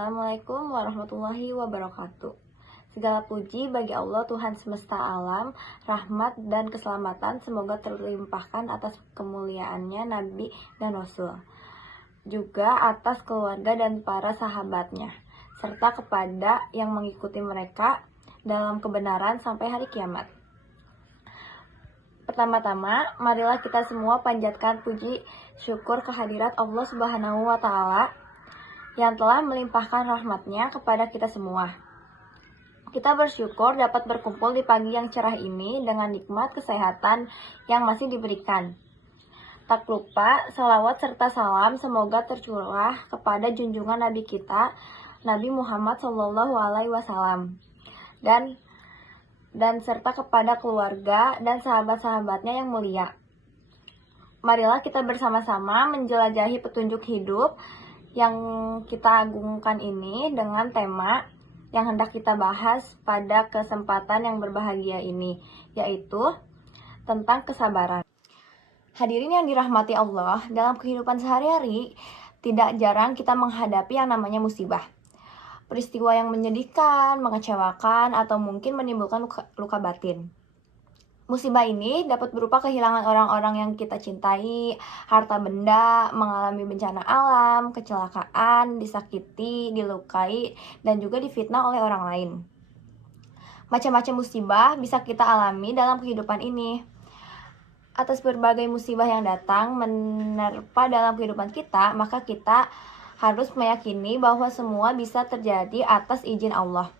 Assalamualaikum warahmatullahi wabarakatuh. Segala puji bagi Allah Tuhan semesta alam, rahmat dan keselamatan semoga terlimpahkan atas kemuliaannya Nabi dan Rasul, juga atas keluarga dan para sahabatnya, serta kepada yang mengikuti mereka dalam kebenaran sampai hari kiamat. Pertama-tama, marilah kita semua panjatkan puji syukur kehadirat Allah Subhanahu wa Ta'ala yang telah melimpahkan rahmatnya kepada kita semua. Kita bersyukur dapat berkumpul di pagi yang cerah ini dengan nikmat kesehatan yang masih diberikan. Tak lupa, salawat serta salam semoga tercurah kepada junjungan Nabi kita, Nabi Muhammad SAW, dan serta kepada keluarga dan sahabat-sahabatnya yang mulia. Marilah kita bersama-sama menjelajahi petunjuk hidup yang kita agungkan ini dengan tema yang hendak kita bahas pada kesempatan yang berbahagia ini, yaitu tentang kesabaran. Hadirin yang dirahmati Allah, dalam kehidupan sehari-hari tidak jarang kita menghadapi yang namanya musibah. Peristiwa yang menyedihkan, mengecewakan, atau mungkin menimbulkan luka batin. Musibah ini dapat berupa kehilangan orang-orang yang kita cintai, harta benda, mengalami bencana alam, kecelakaan, disakiti, dilukai, dan juga difitnah oleh orang lain. Macam-macam musibah bisa kita alami dalam kehidupan ini. Atas berbagai musibah yang datang menerpa dalam kehidupan kita, maka kita harus meyakini bahwa semua bisa terjadi atas izin Allah.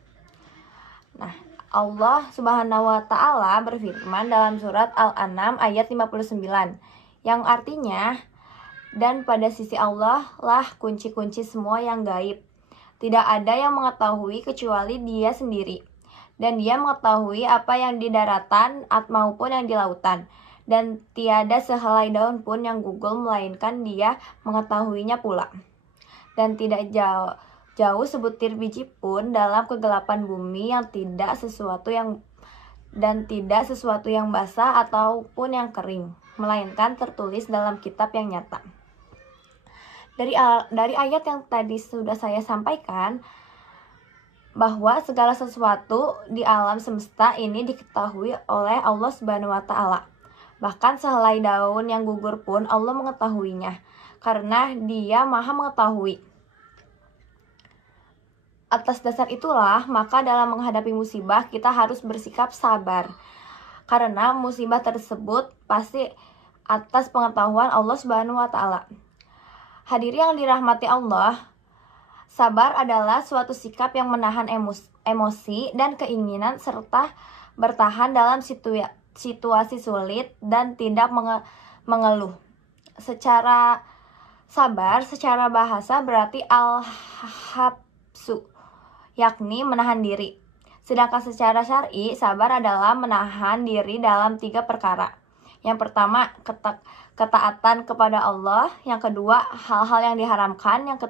Nah, Allah Subhanahu wa Ta'ala berfirman dalam surat Al-An'am ayat 59, yang artinya, dan pada sisi Allah lah kunci-kunci semua yang gaib. Tidak ada yang mengetahui kecuali Dia sendiri, dan Dia mengetahui apa yang di daratan maupun yang di lautan, dan tiada sehelai daun pun yang gugur melainkan Dia mengetahuinya pula. Dan tidak jauh sebutir biji pun dalam kegelapan bumi yang tidak sesuatu yang basah ataupun yang kering, melainkan tertulis dalam kitab yang nyata. Dari ayat yang tadi sudah saya sampaikan, bahwa segala sesuatu di alam semesta ini diketahui oleh Allah Subhanahu wa Ta'ala. Bahkan sehelai daun yang gugur pun Allah mengetahuinya, karena Dia Maha Mengetahui. Atas dasar itulah, maka dalam menghadapi musibah kita harus bersikap sabar. Karena musibah tersebut pasti atas pengetahuan Allah Subhanahu wa Ta'ala. Hadirin yang dirahmati Allah, sabar adalah suatu sikap yang menahan emosi dan keinginan serta bertahan dalam situasi sulit dan tidak mengeluh. Secara sabar, secara bahasa berarti al-habsu, yakni menahan diri. Sedangkan secara syar'i, sabar adalah menahan diri dalam 3 perkara. Yang pertama, ketaatan kepada Allah. Yang kedua, hal-hal yang diharamkan. Yang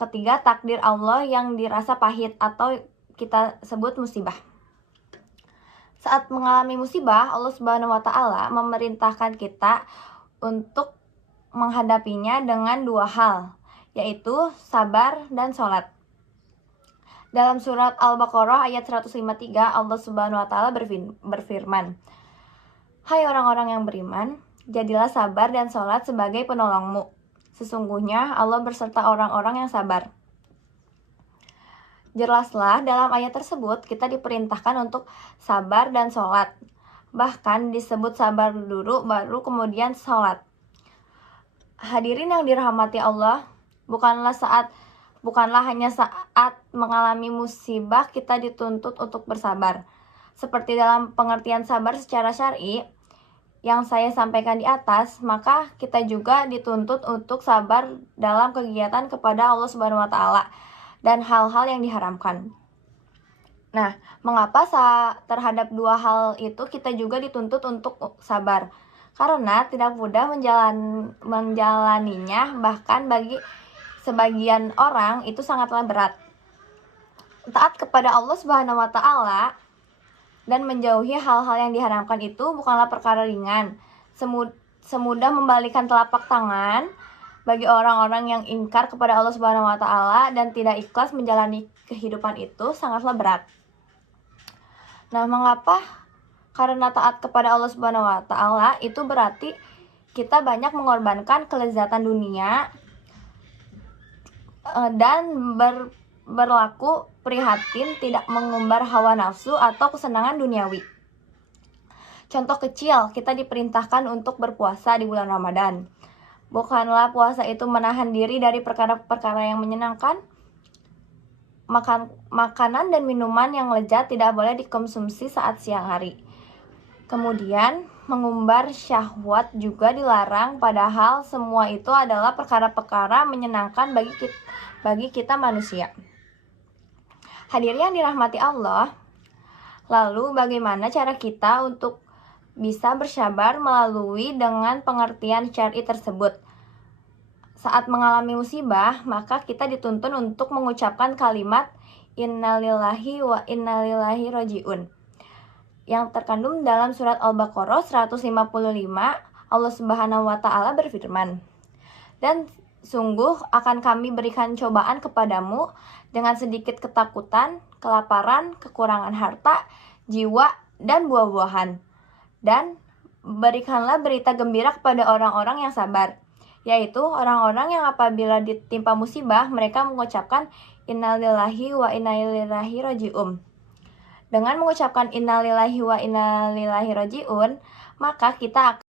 ketiga, takdir Allah yang dirasa pahit atau kita sebut musibah. Saat mengalami musibah, Allah Subhanahu wa Ta'ala memerintahkan kita untuk menghadapinya dengan 2 hal, yaitu sabar dan sholat. Dalam surat Al-Baqarah ayat 153, Allah Subhanahu wa Ta'ala berfirman, "Hai orang-orang yang beriman, jadilah sabar dan sholat sebagai penolongmu. Sesungguhnya Allah berserta orang-orang yang sabar." Jelaslah dalam ayat tersebut kita diperintahkan untuk sabar dan sholat. Bahkan disebut sabar dulu baru kemudian sholat. Hadirin yang dirahmati Allah, bukanlah hanya saat mengalami musibah kita dituntut untuk bersabar. Seperti dalam pengertian sabar secara syar'i yang saya sampaikan di atas, maka kita juga dituntut untuk sabar dalam kegiatan kepada Allah Subhanahu wa Ta'ala dan hal-hal yang diharamkan. Nah, mengapa terhadap 2 hal itu kita juga dituntut untuk sabar? Karena tidak mudah menjalaninya, bahkan bagi sebagian orang itu sangatlah berat. Taat kepada Allah Subhanahu wa Ta'ala dan menjauhi hal-hal yang diharamkan itu bukanlah perkara ringan. Semudah membalikan telapak tangan bagi orang-orang yang ingkar kepada Allah Subhanahu wa taala dan tidak ikhlas menjalani kehidupan itu sangatlah berat. Nah, mengapa? Karena taat kepada Allah Subhanahu wa taala itu berarti kita banyak mengorbankan kelezatan dunia dan berlaku prihatin tidak mengumbar hawa nafsu atau kesenangan duniawi. Contoh kecil, kita diperintahkan untuk berpuasa di bulan Ramadan. Bukanlah puasa itu menahan diri dari perkara-perkara yang menyenangkan. Makanan dan minuman yang lezat tidak boleh dikonsumsi saat siang hari. Kemudian, mengumbar syahwat juga dilarang, padahal semua itu adalah perkara-perkara menyenangkan bagi kita manusia. Hadirin yang dirahmati Allah, lalu bagaimana cara kita untuk bisa bersabar melalui dengan pengertian syar'i tersebut? Saat mengalami musibah, maka kita dituntun untuk mengucapkan kalimat innalillahi wa innalillahi raji'un yang terkandung dalam surat Al-Baqarah 155. Allah Subhanahu wa taala berfirman, "Dan sungguh akan kami berikan cobaan kepadamu dengan sedikit ketakutan, kelaparan, kekurangan harta, jiwa, dan buah-buahan. Dan berikanlah berita gembira kepada orang-orang yang sabar, yaitu orang-orang yang apabila ditimpa musibah, mereka mengucapkan innalillahi wa innalillahi raji'un." Dengan mengucapkan innalillahi wa innalillahi raji'un, maka kita akan